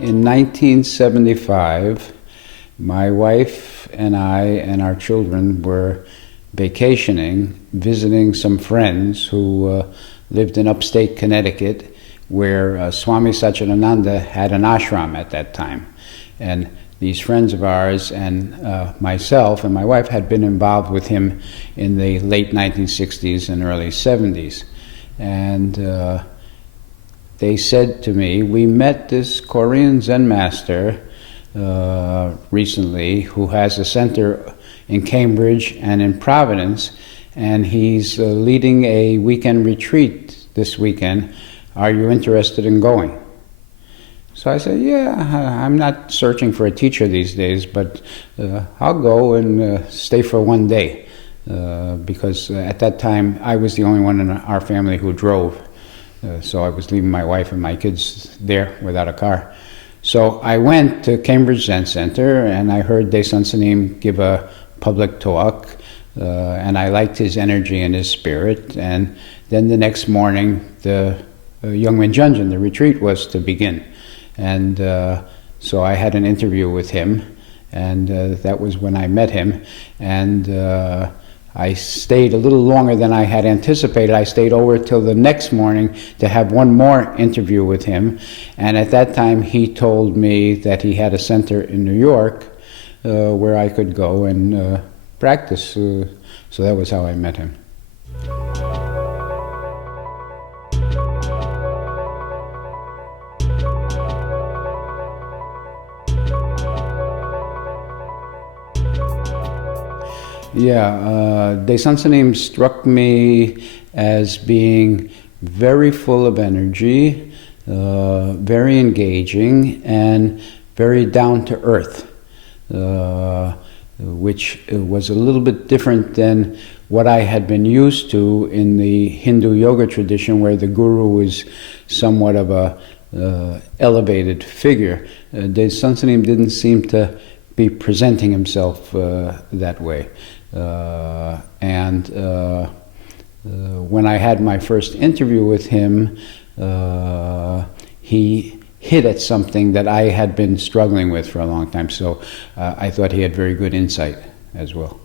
In 1975, my wife and I and our children were vacationing, visiting some friends who lived in upstate Connecticut, where Swami Satchidananda had an ashram at that time. And these friends of ours and myself and my wife had been involved with him in the late 1960s and early 70s. And they said to me, we met this Korean Zen master recently who has a center in Cambridge and in Providence, and he's leading a weekend retreat this weekend. Are you interested in going? So I said, yeah, I'm not searching for a teacher these days, but I'll go and stay for one day, because at that time I was the only one in our family who drove. So I was leaving my wife and my kids there without a car. So I went to Cambridge Zen Center, and I heard Dae Soen Sa Nim give a public talk, and I liked his energy and his spirit. And then the next morning, the Youngmin Junjin, the retreat, was to begin. And so I had an interview with him, and that was when I met him. And I stayed a little longer than I had anticipated. I stayed over till the next morning to have one more interview with him. And at that time, he told me that he had a center in New York where I could go and practice. So that was how I met him. Yeah, Dae Soen Sa Nim struck me as being very full of energy, very engaging, and very down to earth, which was a little bit different than what I had been used to in the Hindu yoga tradition, where the guru is somewhat of a elevated figure. Dae Soen Sa Nim didn't seem to be presenting himself that way. When I had my first interview with him, he hit at something that I had been struggling with for a long time, so I thought he had very good insight as well.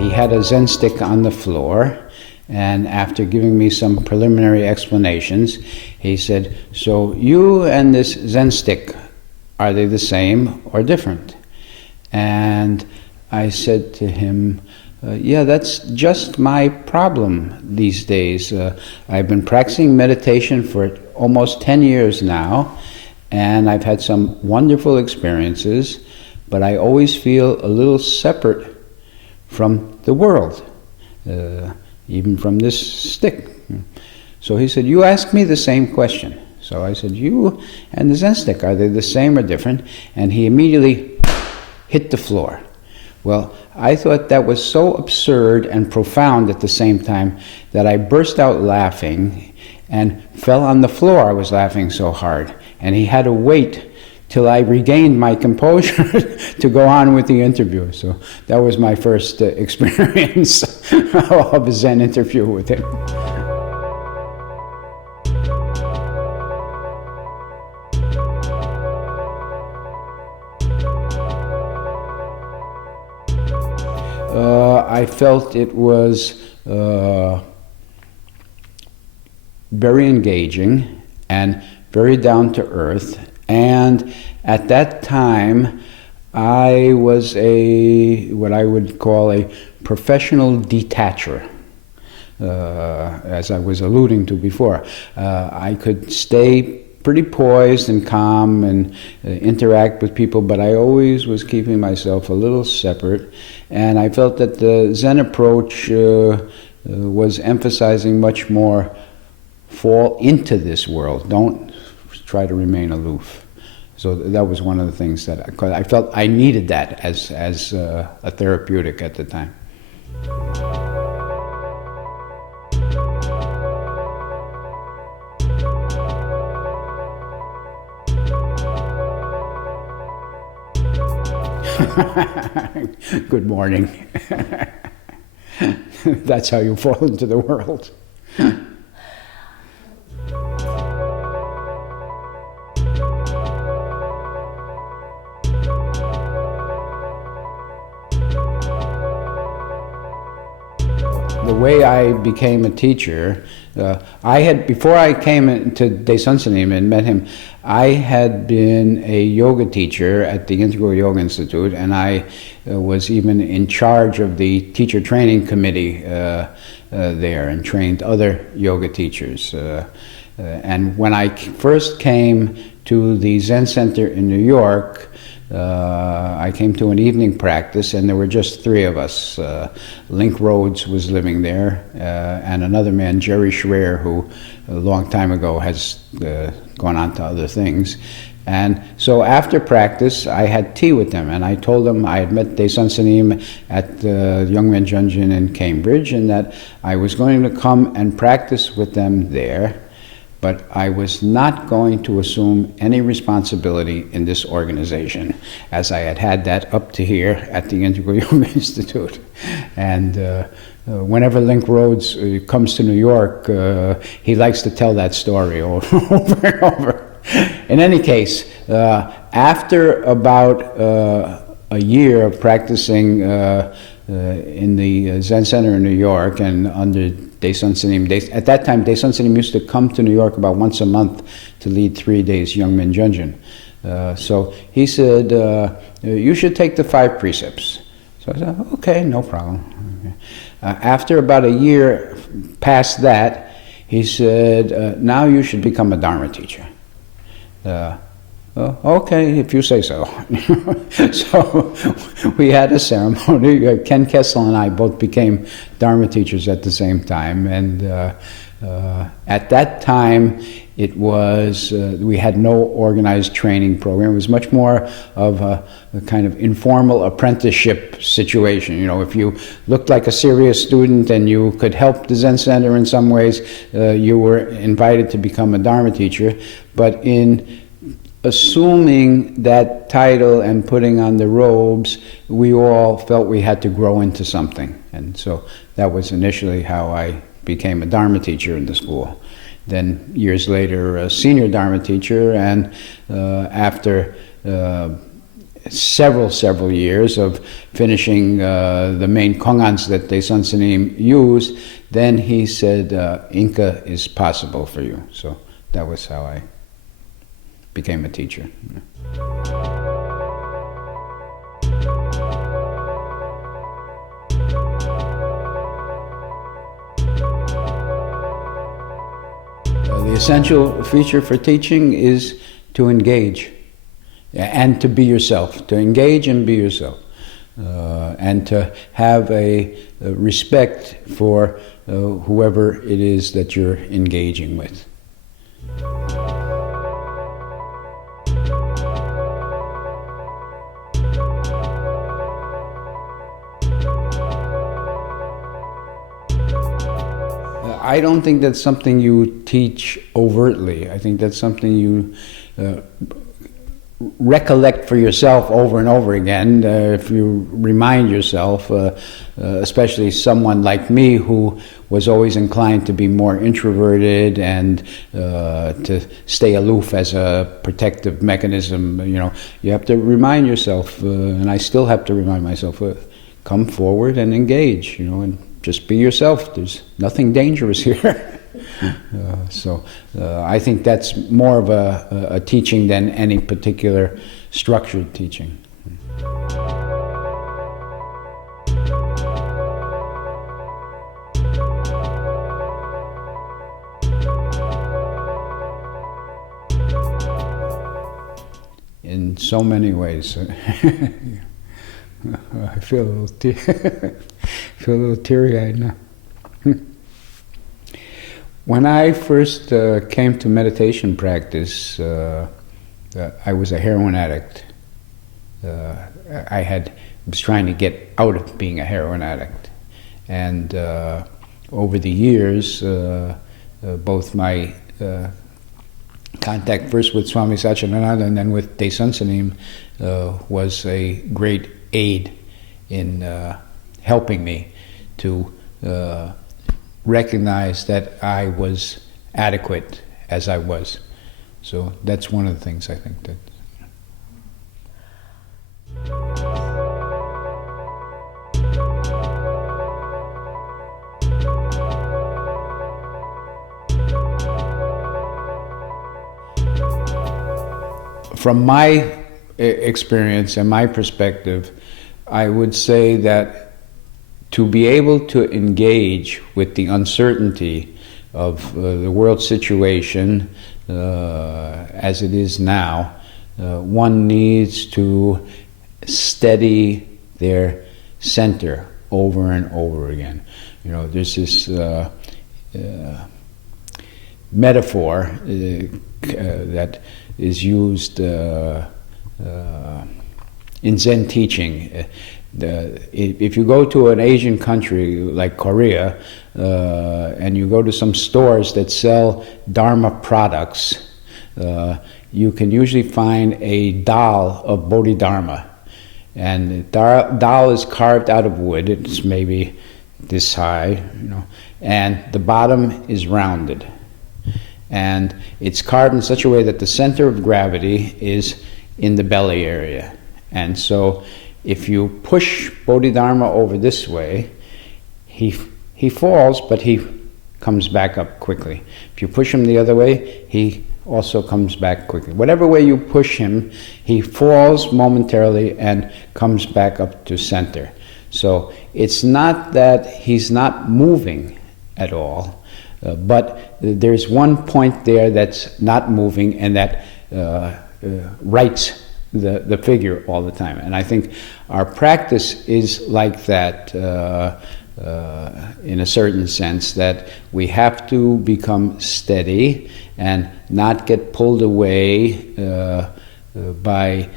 He had a Zen stick on the floor, and after giving me some preliminary explanations, he said, so you and this Zen stick, are they the same or different? And I said to him, yeah, that's just my problem these days. I've been practicing meditation for almost 10 years now, and I've had some wonderful experiences, but I always feel a little separate from the world. Even from this stick. So he said, you asked me the same question. So I said, you and the Zen stick, are they the same or different? And he immediately hit the floor. Well, I thought that was so absurd and profound at the same time that I burst out laughing and fell on the floor. I was laughing so hard. And he had to wait till I regained my composure to go on with the interview. So that was my first experience of a Zen interview with him. I felt it was very engaging and very down to earth. And at that time, I was what I would call a professional detacher, as I was alluding to before. I could stay pretty poised and calm and interact with people, but I always was keeping myself a little separate. And I felt that the Zen approach was emphasizing much more fall into this world. Don't try to remain aloof. So that was one of the things that I felt I needed that as a therapeutic at the time. Good morning. That's how you fall into the world. The way I became a teacher, before I came to Dae Soen Sa Nim and met him, I had been a yoga teacher at the Integral Yoga Institute, and I was even in charge of the teacher training committee there and trained other yoga teachers. And when I first came to the Zen Center in New York, I came to an evening practice, and there were just three of us. Link Rhodes was living there, and another man, Jerry Schreier, who a long time ago has gone on to other things. And so after practice, I had tea with them, and I told them I had met Dae Soen Sa Nim at the Youngmen Junjin in Cambridge, and that I was going to come and practice with them there, but I was not going to assume any responsibility in this organization, as I had had that up to here at the Integral Yoga Institute. And whenever Link Rhodes comes to New York, he likes to tell that story over and over. In any case, after about a year of practicing in the Zen Center in New York and under Dae Soen Sa Nim, at that time Dae Soen Sa Nim used to come to New York about once a month to lead 3 days Youngmen Junjin. So he said, you should take the 5 precepts. So I said, okay, no problem. Okay. After about a year past that, he said, now you should become a Dharma teacher. Okay, if you say so. So we had a ceremony. Ken Kessel and I both became Dharma teachers at the same time. And at that time, it was, we had no organized training program. It was much more of a kind of informal apprenticeship situation. You know, if you looked like a serious student and you could help the Zen Center in some ways, you were invited to become a Dharma teacher. But in assuming that title and putting on the robes, we all felt we had to grow into something. And so that was initially how I became a Dharma teacher in the school. Then years later, a senior Dharma teacher, and after several years of finishing the main kongans that Dae Soen Sa Nim used, then he said, Inca is possible for you. So that was how I became a teacher. The essential feature for teaching is to engage and to be yourself, to engage and be yourself, and to have a respect for whoever it is that you're engaging with. I don't think that's something you teach overtly. I think that's something you recollect for yourself over and over again. If you remind yourself, especially someone like me who was always inclined to be more introverted and to stay aloof as a protective mechanism, you know, you have to remind yourself, and I still have to remind myself, come forward and engage, you know, and just be yourself. There's nothing dangerous here. So I think that's more of a teaching than any particular structured teaching. In so many ways. I feel a little teary-eyed now. When I first came to meditation practice, I was a heroin addict. I was trying to get out of being a heroin addict. And over the years, both my contact first with Swami Satchidananda and then with Dae Soen Sa Nim was a great aid in helping me to recognize that I was adequate as I was. So that's one of the things I think that. From my experience and my perspective, I would say that to be able to engage with the uncertainty of the world situation as it is now, one needs to steady their center over and over again. You know, there's this metaphor that is used in Zen teaching. If you go to an Asian country like Korea and you go to some stores that sell Dharma products, you can usually find a doll of Bodhidharma. And the doll is carved out of wood. It's maybe this high, you know, and the bottom is rounded. And it's carved in such a way that the center of gravity is in the belly area. And so if you push Bodhidharma over this way, he falls, but he comes back up quickly. If you push him the other way, he also comes back quickly. Whatever way you push him, he falls momentarily and comes back up to center. So it's not that he's not moving at all, but there's one point there that's not moving and that rights the figure all the time. And I think our practice is like that in a certain sense, that we have to become steady and not get pulled away by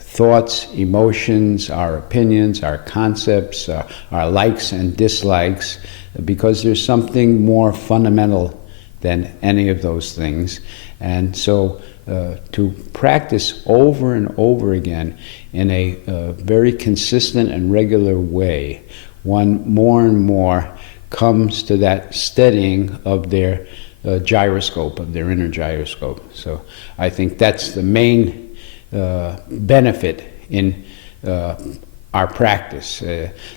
thoughts, emotions, our opinions, our concepts, our likes and dislikes, because there's something more fundamental than any of those things. And so to practice over and over again in a very consistent and regular way, one more and more comes to that steadying of their gyroscope, of their inner gyroscope. So I think that's the main benefit in our practice.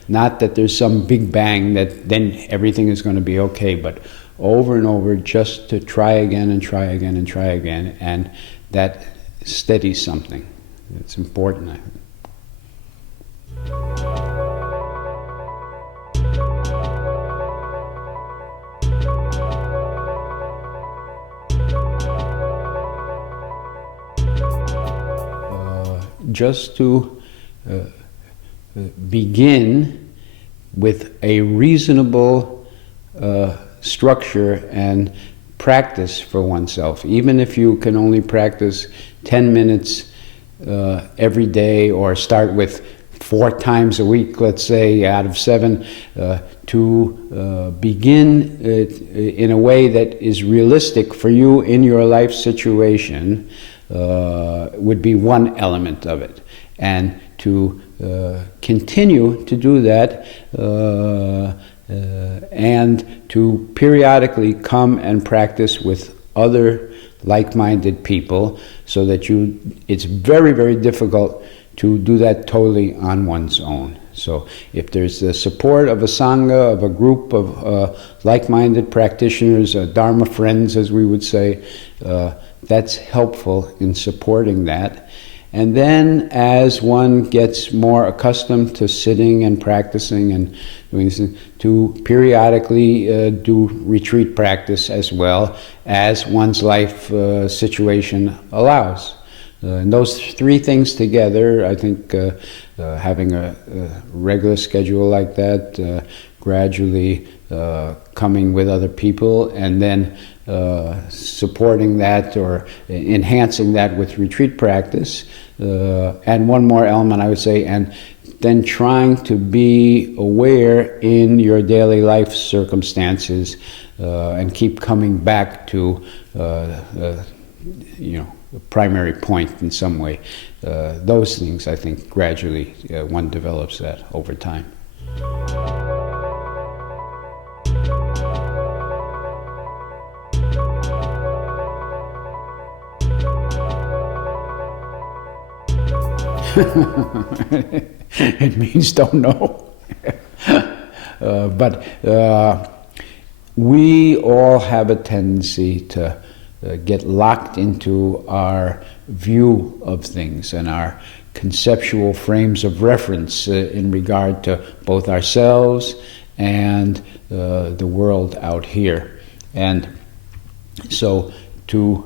Not that there's some big bang that then everything is going to be okay, but over and over, just to try again and try again and try again, and that steadies something. It's important, I think. Just to begin with a reasonable structure and practice for oneself. Even if you can only practice 10 minutes every day, or start with 4 times a week, let's say, out of 7, to begin in a way that is realistic for you in your life situation would be one element of it. And to continue to do that and to periodically come and practice with other like-minded people, so that it's very, very difficult to do that totally on one's own. So if there's the support of a sangha, of a group of like-minded practitioners, Dharma friends, as we would say, that's helpful in supporting that. And then as one gets more accustomed to sitting and practicing and doing this, to periodically do retreat practice as well as one's life situation allows. And those 3 things together, I think having a regular schedule like that, gradually coming with other people, and then supporting that or enhancing that with retreat practice. And one more element I would say, and then trying to be aware in your daily life circumstances and keep coming back to a primary point in some way. Those things, I think, gradually one develops that over time. It means don't know. But we all have a tendency to get locked into our view of things and our conceptual frames of reference in regard to both ourselves and the world out here. And so to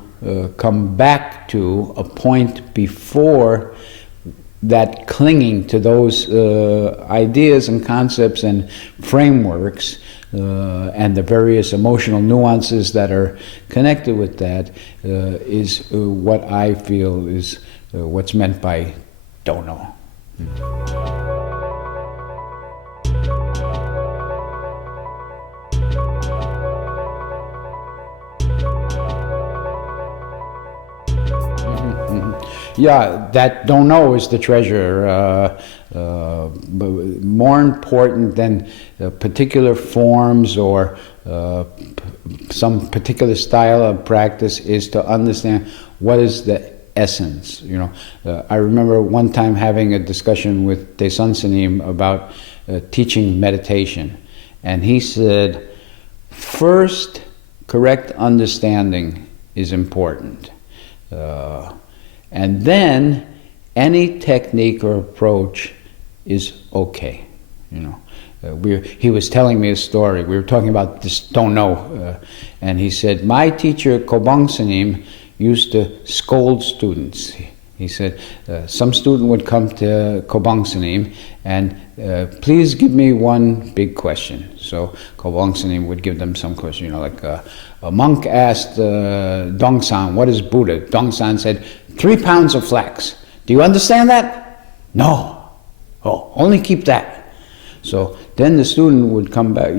come back to a point before that clinging to those ideas and concepts and frameworks and the various emotional nuances that are connected with that is what I feel is what's meant by don't know. Yeah, that don't know is the treasure. More important than particular forms or some particular style of practice is to understand what is the essence. I remember one time having a discussion with Dae Soen Sa Nim about teaching meditation, and he said, first, correct understanding is important. And then any technique or approach is okay. He was telling me a story. We were talking about this don't know, and he said, my teacher Kwang Sa Nim used to scold students. He said, some student would come to Kwang Sa Nim and please give me one big question. So Kwang Sa Nim would give them some question, like a monk asked Dongsan, what is Buddha? Dongsan said, 3 pounds of flax. Do you understand that? No. Oh, only keep that. So then the student would come back,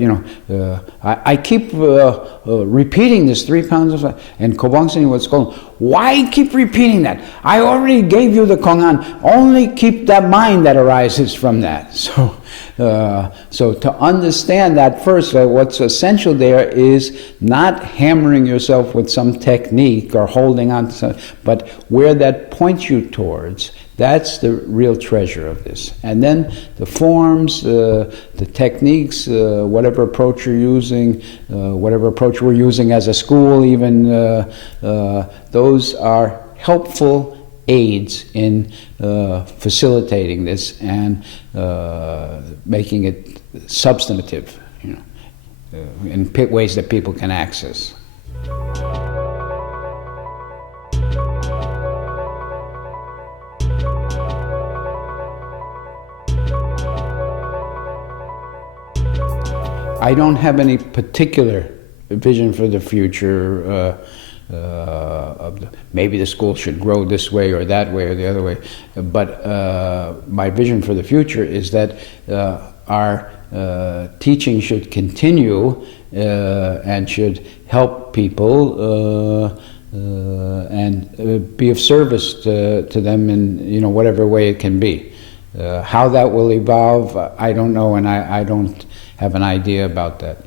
I keep repeating this 3 pounds of flax. And Kwang Sa Nim would scold, why keep repeating that? I already gave you the Kongan. Only keep that mind that arises from that. So to understand that first, what's essential there is not hammering yourself with some technique or holding on to something, but where that points you towards, that's the real treasure of this. And then the forms, the techniques, whatever approach you're using, whatever approach we're using as a school even, those are helpful aids in facilitating this and making it substantive, in ways that people can access. I don't have any particular vision for the future. Maybe the school should grow this way or that way or the other way, but my vision for the future is that our teaching should continue and should help people and be of service to them in whatever way it can be. How that will evolve, I don't know, and I don't have an idea about that.